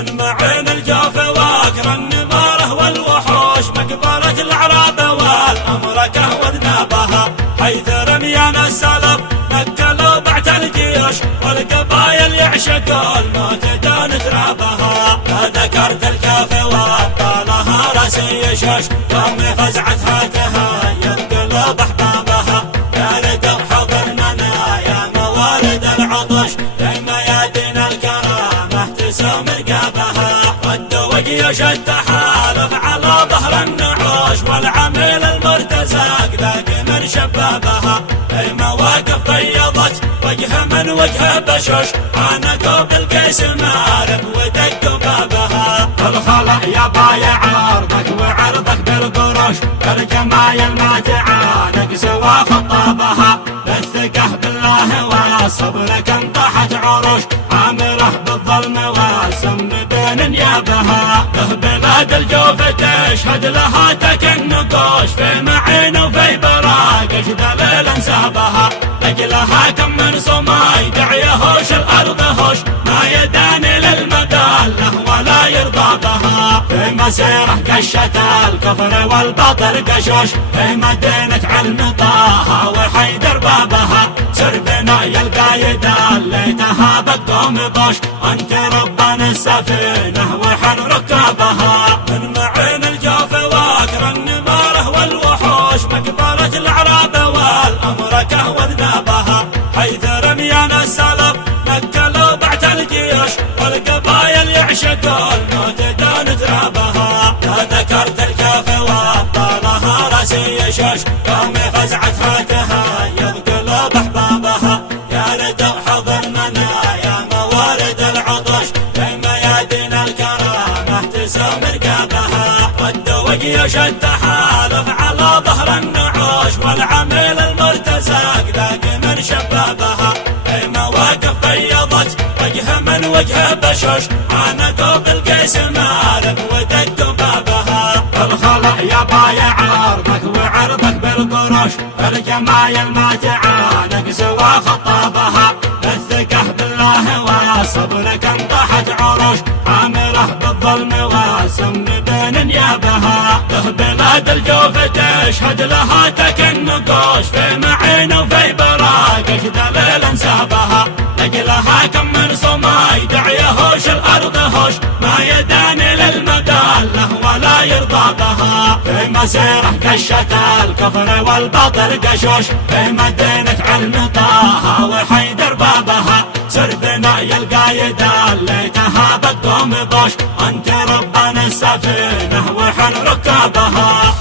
من معين الجوف واكر النماره والوحوش مقبرة العراب والأمركة وذنابها حيث رميان السلب مكة بعت الجيوش والقبايل يعشقوا الموت دون ترابها. ما ذكرت الكاف وابطالها راسي يشوش يوم فزعتها تهيض قلوب احبابها. يا ردوا حضرنا يا موارد العطش في ميادين الكرامة تسوم رقابها. ردوا وجيوش التحالف على ظهر النعوش والعميل المرتزق ذاق من شبابها. في مواقف بيضت وجه من وجه بشوش عانقوا بالقيس مارب ودقوا بابها. الخلق يا بايع عرضك وعرضك بالقروش الجمايل ما تعانق سوى خطابها. بالثقة بالله والصبر كم طاحت عروش عامره بالظلم والسم بين نيابها. له بلاد الجوف تشهد لها تكنقوش في معين وفي براقش دليل انسابها. لجلها كم من صماي دعيهوش الارض هوش ما يداني للمذله ولا يرضى بها. في مسيره قشة الكفر والباطل قشوش في مدينة علم طه وحيدر بابها. سر بناي القايد ليتها بقوم بوش انت ربان السفينة وحن ركابها. من معين الجوف واكر النماره والوحوش مقبرة العراب والأمركة وذنابها حيث رميان السلب مكة بعت الجيوش والقبايل يعشقوا الموت دون ترابها. يا ذكرت الكاف وابطالها راسي يشوش يوم فزعتها تهيض قلوب احبابها. يا ردوا حضرنا يا موارد العطش في ميادين الكرامة تسوم رقابها. ردوا وجيوش التحالف على ظهر النعوش والعميل المرتزق ذاق من شبابها. في مواقف بيضت وجه من وجه بشوش عانقوا بالقيس مارب ودقوا بابها. الخلق يا بايع عرضك وعرضك بالقروش الجمايل ما تعانق سوى خطابها. الثقة بالله والصبر كم طاحت عروش عامره بالظلم والسم بين نيابها. له بلاد الجوف تشهد لها تكنقوش في معين وفي براقش دليل انسابها. لجلها كم من صماي دعيهوش الارض هوش ما يداني للمذله ولا يرضى بها. في مسيره قشة الكفر والباطل قشوش في مدينة علم طه وحيدر بابها. سر بناي القايد ليتها بقوم بوش انت ربان السفينة وحن ركابها.